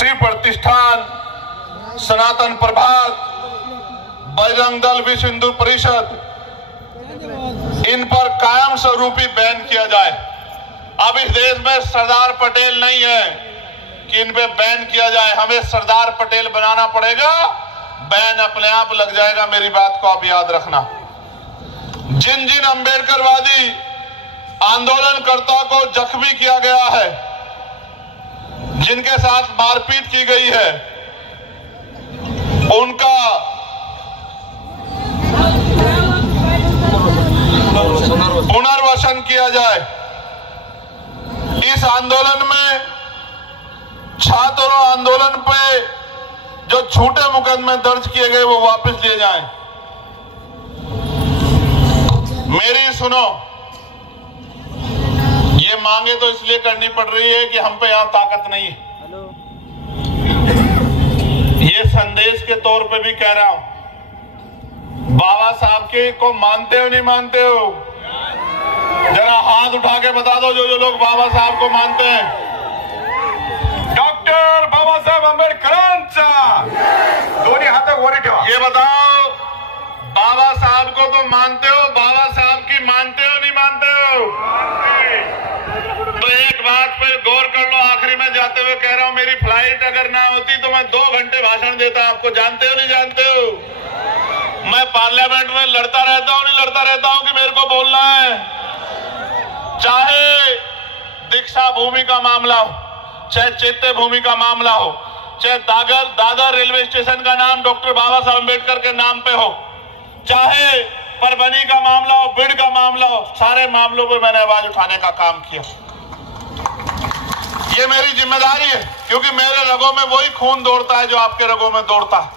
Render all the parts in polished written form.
श्री प्रतिष्ठान, सनातन प्रभात, बजरंग दल, विश्व हिंदू परिषद, इन पर कायम स्वरूपी बैन किया जाए। अब इस देश में सरदार पटेल नहीं है कि इन पे बैन किया जाए, हमें सरदार पटेल बनाना पड़ेगा, बैन अपने आप लग जाएगा। मेरी बात को आप याद रखना। जिन जिन अंबेडकरवादी आंदोलनकर्ता को जख्मी किया गया है, जिनके साथ मारपीट की गई है, उनका पुनर्वसन किया जाए। इस आंदोलन में छात्रों आंदोलन पे जो झूठे मुकदमे दर्ज किए गए वो वापस लिए जाएं। मेरी सुनो, ये मांगे तो इसलिए करनी पड़ रही है कि हम पे यहां ताकत नहीं है। ये संदेश के तौर पे भी कह रहा हूं, बाबा साहब के को मानते हो नहीं मानते हो? जरा हाथ उठा के बता दो जो जो लोग बाबा साहब को मानते हैं। डॉक्टर बाबासाहेब आंबेडकरांचा दोन्ही हात वर ठेवा। ये बताओ, बाबा साहब को तो मानते हो, बाबा साहब की मानते हो नहीं मानते हो? तो एक बात पे गौर कर लो, आखिरी में जाते हुए कह रहा हूं, मेरी फ्लाइट अगर ना होती तो मैं 2 घंटे भाषण देता। आपको जानते हो नहीं जानते हो? मैं पार्लियामेंट में लड़ता रहता हूं, नहीं लड़ता रहता हूं कि मेरे को बोलना है। चाहे दीक्षा भूमि का मामला हो, चाहे चैत्य भूमि का मामला हो, चाहे दादर रेलवे स्टेशन का नाम डॉक्टर बाबा साहब अम्बेडकर के नाम पे हो, चाहे परभनी का मामला हो, बिड का मामला हो, सारे मामलों पे मैंने आवाज उठाने का काम किया। ये मेरी जिम्मेदारी है, क्योंकि मेरे रगों में वही खून दौड़ता है जो आपके रगों में दौड़ता है।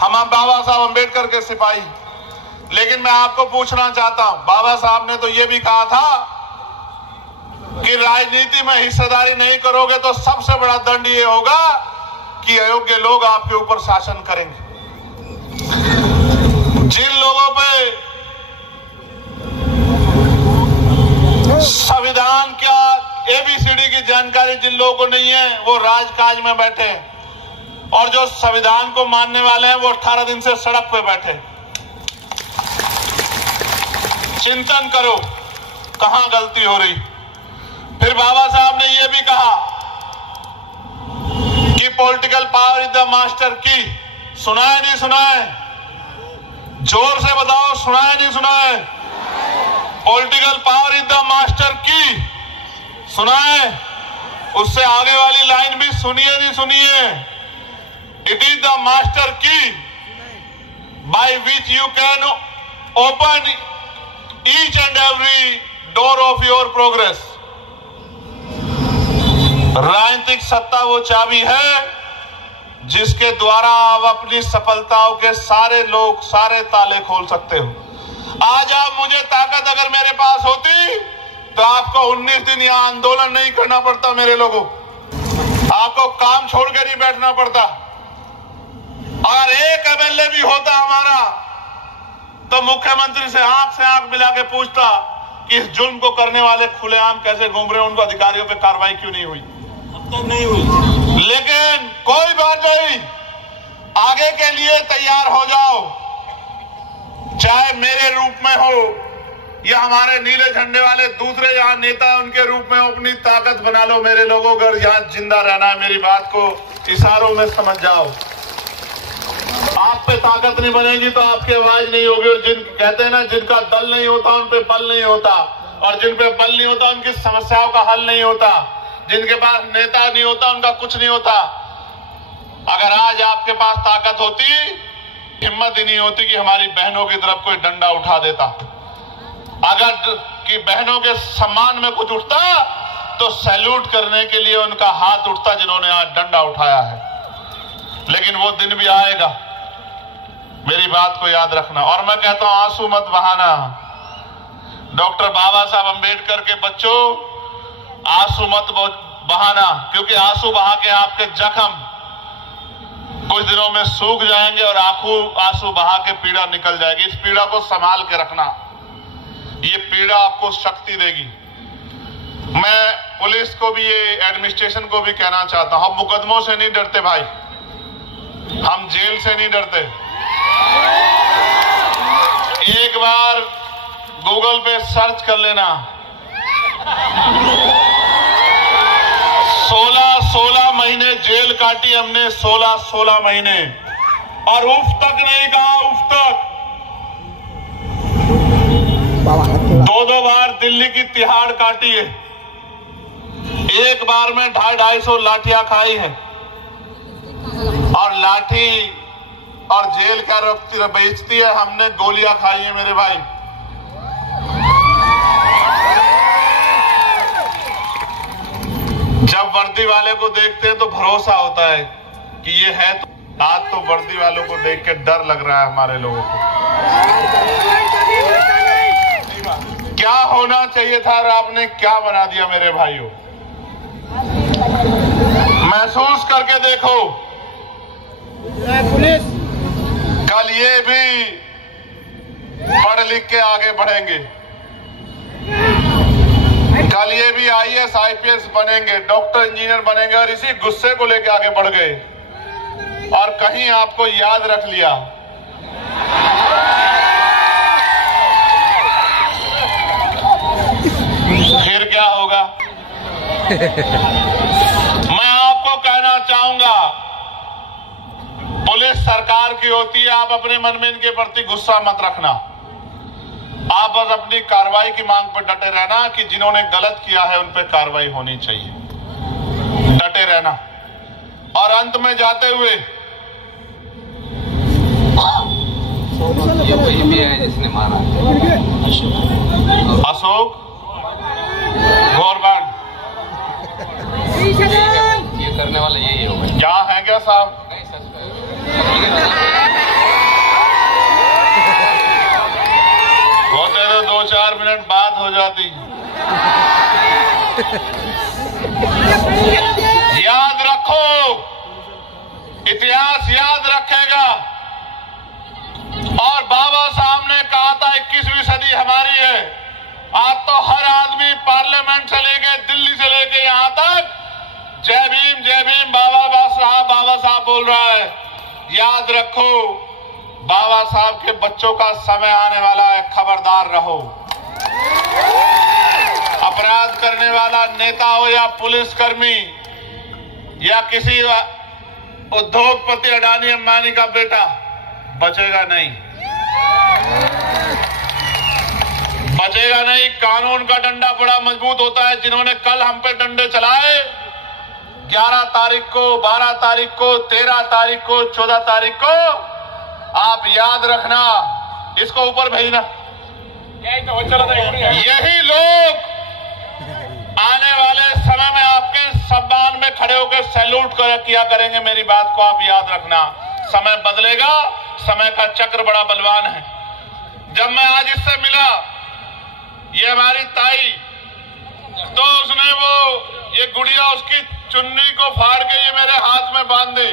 हम बाबा साहब अम्बेडकर के सिपाही। लेकिन मैं आपको पूछना चाहता हूं, बाबा साहब ने तो ये भी कहा था कि राजनीति में हिस्सेदारी नहीं kरोगे तो सबसे बड़ा दंड ये होगा कि अयोग्य लोग आपके ऊपर शासन करेंगे। जिन लोगों पे संविधान क्या ABCD की जानकारी जिन लोगों को नहीं है, वो राजकाज में बैठे हैं, और जो संविधान को मानने वाले हैं वो 18 दिन से सड़क पे बैठे। चिंतन करो कहां गलती हो रही। फिर बाबा साहब ने यह भी कहा कि political power is the master की। सुना है नहीं सुना है? जोर से बताओ, सुना है नहीं सुना है? Political power is the master की। सुना है? उससे आगे वाली लाइन भी सुनिए नहीं सुनिए? इट इज द मास्टर की by which you can open each and every door of your progress. राजनीतिक सत्ता वो चाबी है जिसके द्वारा आप अपनी सफलताओं के सारे लोग, सारे ताले खोल सकते हो। आज आप मुझे ताकत अगर मेरे पास होती तो आपको 19 दिन यहां आंदोलन नहीं करना पड़ता। मेरे लोगों, आपको काम छोड़ के नहीं बैठना पड़ता। अगर एक MLA भी होता हमारा तो मुख्यमंत्री से आंख मिला के पूछता कि इस जुल्म को करने वाले खुलेआम कैसे घूम रहे हैं, उनको अधिकारियों पे कार्रवाई क्यों नहीं हुई? अब तक नहीं हुई। लेकिन कोई बात नहीं, आगे के लिए तैयार हो जाओ। चाहे मेरे रूप में हो या हमारे नीले झंडे वाले दूसरे यहाँ नेता उनके रूप में अपनी ताकत बना लो। मेरे लोगों, अगर यहाँ जिंदा रहना है, मेरी बात को इशारों में समझ जाओ। आप पे ताकत नहीं बनेगी तो आपकी आवाज नहीं होगी। और जिन कहते हैं ना, जिनका दल नहीं होता उन पे बल नहीं होता, और जिन पे बल नहीं होता उनकी समस्याओं का हल नहीं होता। जिनके पास नेता नहीं होता उनका कुछ नहीं होता। अगर आज आपके पास ताकत होती, हिम्मत ही नहीं होती कि हमारी बहनों की तरफ कोई डंडा उठा देता। अगर कि बहनों के सम्मान में कुछ उठता तो सैल्यूट करने के लिए उनका हाथ उठता जिन्होंने आज डंडा उठाया है। लेकिन वो दिन भी आएगा, मेरी बात को याद रखना। और मैं कहता हूं, आंसू मत बहाना। डॉक्टर बाबा साहब अम्बेडकर के बच्चों, आंसू मत बहाना, क्योंकि आंसू बहा के आपके जख्म कुछ दिनों में सूख जाएंगे और आंसू बहा के पीड़ा निकल जाएगी। इस पीड़ा को संभाल के रखना, ये पीड़ा आपको शक्ति देगी। मैं पुलिस को भी, ये एडमिनिस्ट्रेशन को भी कहना चाहता हूं, हम मुकदमों से नहीं डरते भाई, हम जेल से नहीं डरते। एक बार गूगल पे सर्च कर लेना, 16 महीने जेल काटी हमने, 16 महीने, और उफ तक नहीं कहा, उफ तक। 2 बार दिल्ली की तिहाड़ काटी है, एक बार में 250 लाठियां खाई है, और लाठी और जेल का बेचती है, हमने गोलियां खाई है मेरे भाई। जब वर्दी वाले को देखते हैं तो भरोसा होता है कि ये है, तो आज तो वर्दी वालों को देख के डर लग रहा है हमारे लोगों को। क्या होना चाहिए था और आपने क्या बना दिया मेरे भाइयों। महसूस करके देखो, कल ये भी पढ़ लिख के आगे बढ़ेंगे, कल ये भी IAS IPS बनेंगे, डॉक्टर इंजीनियर बनेंगे, और इसी गुस्से को लेके आगे बढ़ गए और कहीं आपको याद रख लिया। फिर क्या होगा। मैं आपको कहना चाहूंगा, पुलिस सरकार की होती है, आप अपने मन में इनके प्रति गुस्सा मत रखना, आप बस अपनी कार्रवाई की मांग पर डटे रहना कि जिन्होंने गलत किया है उन पर कार्रवाई होनी चाहिए, डटे रहना। और अंत में जाते हुए, जिसने मारा अशोक गौरबान, ये करने वाला यही होगा। क्या है क्या साहब? होते तो 2-4 मिनट बात हो जाती। याद रखो, इतिहास याद रखेगा। और बाबा साहब ने कहा था 21वीं सदी हमारी है। आज तो हर आदमी पार्लियामेंट से लेके दिल्ली से लेके यहां तक जय भीम बाबा साहब बोल रहा है। याद रखो, बाबा साहब के बच्चों का समय आने वाला है, खबरदार रहो। अपराध करने वाला नेता हो या पुलिसकर्मी या किसी उद्योगपति अडानी अंबानी का बेटा, बचेगा नहीं, बचेगा नहीं। कानून का डंडा बड़ा मजबूत होता है। जिन्होंने कल हम पे डंडे चलाए, 11 तारीख को, 12 तारीख को, 13 तारीख को, 14 तारीख को, आप याद रखना, इसको ऊपर भेजना। यही लोग आने वाले समय में आपके सम्मान में खड़े होकर सैल्यूट किया करेंगे। मेरी बात को आप याद रखना। समय बदलेगा, समय का चक्र बड़ा बलवान है। जब मैं आज इससे मिला, ये हमारी ताई, तो उसने ये गुड़िया उसकी चुन्नी को फाड़ के ये मेरे हाथ में बांध दी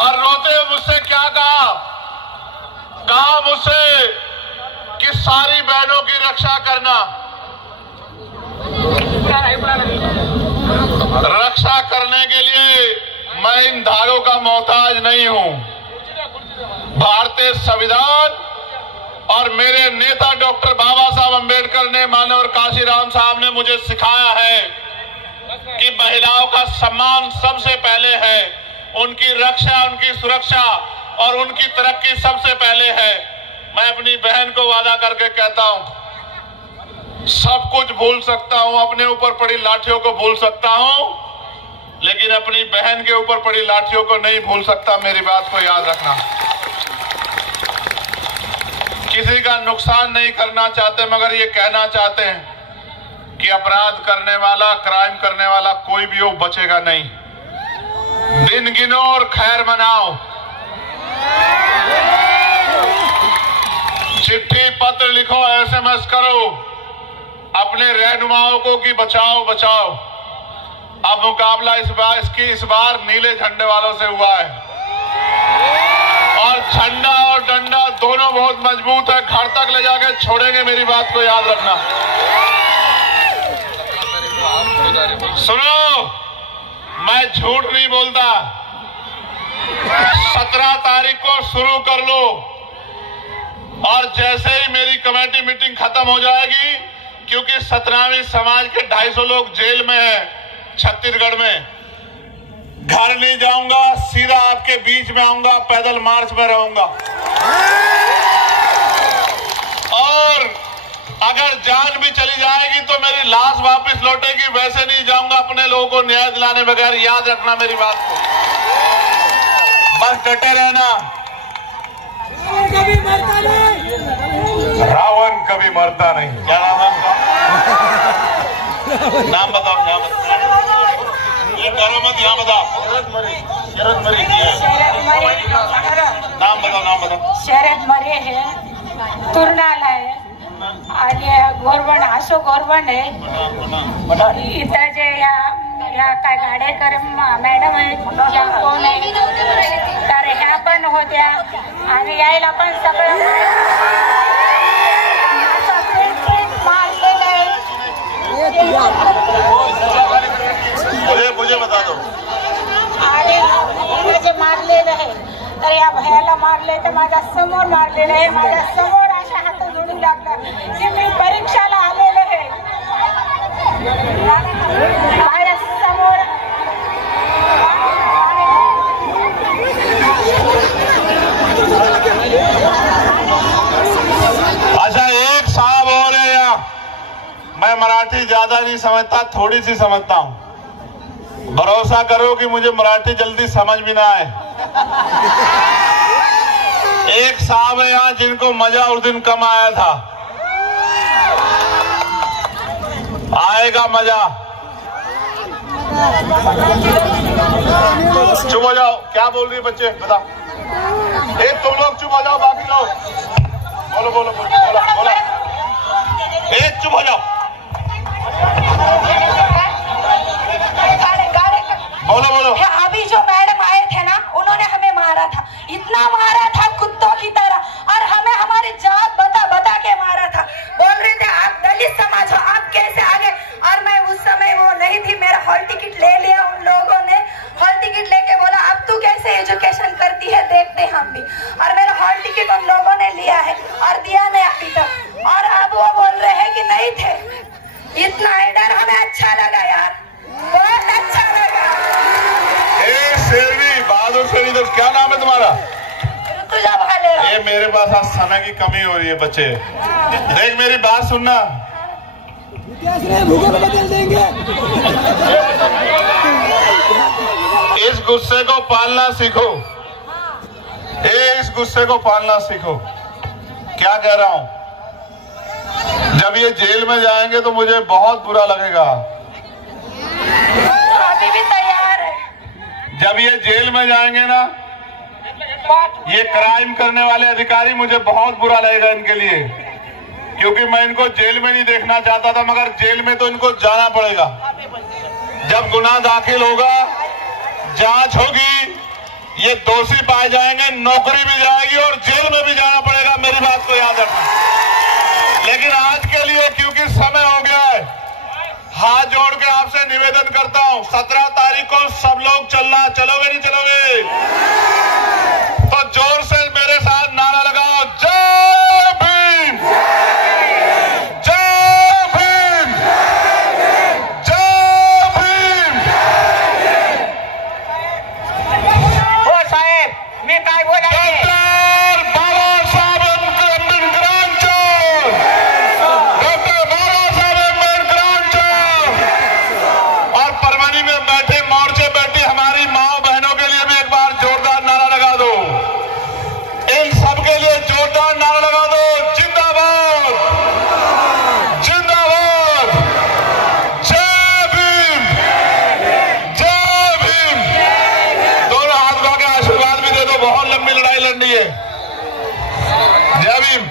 और रोते मुझसे क्या कहा मुझसे कि सारी बहनों की रक्षा करना। रक्षा करने के लिए मैं इन धारों का मोहताज नहीं हूं। भारतीय संविधान और मेरे नेता डॉक्टर बाबा साहब अंबेडकर ने, मानव काशीराम साहब ने मुझे सिखाया है कि महिलाओं का सम्मान सबसे पहले है, उनकी रक्षा, उनकी सुरक्षा और उनकी तरक्की सबसे पहले है। मैं अपनी बहन को वादा करके कहता हूं, सब कुछ भूल सकता हूं, अपने ऊपर पड़ी लाठियों को भूल सकता हूं, लेकिन अपनी बहन के ऊपर पड़ी लाठियों को नहीं भूल सकता। मेरी बात को याद रखना। किसी का नुकसान नहीं करना चाहते, मगर ये कहना चाहते हैं कि अपराध करने वाला, क्राइम करने वाला कोई भी हो, बचेगा नहीं। दिन गिनो और खैर मनाओ। चिट्ठी पत्र लिखो, SMS करो अपने रहनुमाओं को कि बचाओ बचाओ। अब मुकाबला इस बार नीले झंडे वालों से हुआ है और झंडा और डंडा दोनों बहुत मजबूत है, घर तक ले जाके छोड़ेंगे, मेरी बात को याद रखना। सुनो, मैं झूठ नहीं बोलता। 17 तारीख को शुरू कर लो और जैसे ही मेरी कमेटी मीटिंग खत्म हो जाएगी, क्योंकि सतनामी समाज के 250 लोग जेल में हैं छत्तीसगढ़ में, घर नहीं जाऊंगा, सीधा आपके बीच में आऊंगा, पैदल मार्च में रहूंगा। और अगर जान भी चली जाएगी तो मेरी लाश वापस लौटेगी, वैसे नहीं जाऊंगा अपने लोगों को न्याय दिलाने बगैर। याद रखना मेरी बात को, बस डटे रहना। कभी मरता नहीं, रावण कभी मरता नहीं। क्या नाम है उनका? नाम बताओ, नाम बताओ। ये करो मत, यहाँ बताओ। नाम बताओ, नाम बताओ। शरद मरे है, तुरनाला है आणि गोरवण आशो गोरवण आहे इथं जे या काय गाडेकर मॅडम आहेत या कोण आहे तर ह्या पण होत्या आणि यायला पण सगळं मारलेलं आहे। मुझे बता दो। आणि जे मारलेलं आहे तर या भयाला मारले तर माझ्या समोर मारलेलं आहे, माझ्या समोर अशा हात जोडून लागला की मी परीक्षाला आलेले आहे, माझ्या समोर। अच्छा, एक साहब और है यहाँ, मैं मराठी ज्यादा नहीं समझता, थोड़ी सी समझता हूँ। भरोसा करो कि मुझे मराठी जल्दी समझ भी ना आए। एक साहब है यहाँ जिनको मजा उस दिन कम आया था, आएगा मजा। चुप हो जाओ, क्या बोल रही है बच्चे बताओ। एक तुम लोग चुप हो जाओ, बाकी लोग बोलो बोलो बोलो बोलो। एक चुप हो जाओ, बोलो बोलो। अभी जो मैडम आए थे ना, उन्होंने हमें मारा था, इतना मारा था कुत्तों की तरह, और हमें हमारी जात बता बता के मारा था। बोल रहे थे आप दलित समाज हो, आप कैसे आगे। और मैं उस समय वो नहीं थी, मेरा हॉल टिकट ले लिया उन लोगों ने, हॉल टिकट लेके बोला अब तू कैसे एजुकेशन करती है देखते हम भी, और मेरा हॉल टिकट उन लोगों ने लिया है और दिया नहीं अभी तक। और अब वो बोल रहे हैं कि नहीं थे। इतना डर हमें अच्छा लगा यार, बहुत अच्छा लगा। शेरनी बहादुर शेरनी, तो क्या नाम है तुम्हारा? ऋतुजा भालेराव। ये मेरे पास आज समय की कमी हो रही है बच्चे, देख मेरी बात सुनना। भूगोल बदल देंगे। इस गुस्से को पालना सीखो, इस गुस्से को पालना सीखो। क्या कह रहा हूं, जब ये जेल में जाएंगे तो मुझे बहुत बुरा लगेगा। अभी भी तैयार है। जब ये जेल में जाएंगे ना, ये क्राइम करने वाले अधिकारी, मुझे बहुत बुरा लगेगा इनके लिए, क्योंकि मैं इनको जेल में नहीं देखना चाहता था, मगर जेल में तो इनको जाना पड़ेगा। जब गुनाह दाखिल होगा, जांच होगी, ये दोषी पाए जाएंगे, नौकरी भी जाएगी और जेल में भी जाना पड़ेगा, मेरी बात को याद रखना। लेकिन आज के लिए क्योंकि समय हो गया है, हाथ जोड़ के आपसे निवेदन करता हूं, 17 तारीख को सब लोग चलना। चलोगे नहीं चलोगे? तो जोर से मेरे साथ नारा लगाओ, जय भीम, जय भीम, जय भीम। हो साहेब, मी काय बोलायचे? डॉक्टर बाबासाहेब आंबेडकरांच्या, डॉक्टर बाबासाहेब आंबेडकरांच्या। और परभणी में बैठे, मोर्चे बैठी हमारी माओ बहनों के लिए भी एक बार जोरदार नारा लगा दो। इन सबके लिए जोरदार नारा लगा दो, जिंदाबाद, जिंदाबाद, जय भीम, जय भीम। दोनों हाथ उठा के आशीर्वाद भी दे दो, बहुत लंबी लड़ाई लड़नी है। जय भीम।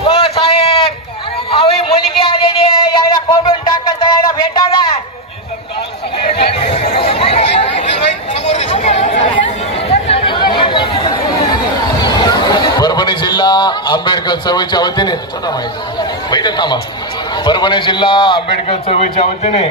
हो साहेब, अवी मुलगी आलेली आहे, याला कोंडून टाकल तर याला भेटायला। परभणी जिल्हा आंबेडकर चळवळीच्या वतीने परभणी जिल्हा आंबेडकर चळवळीच्या वतीने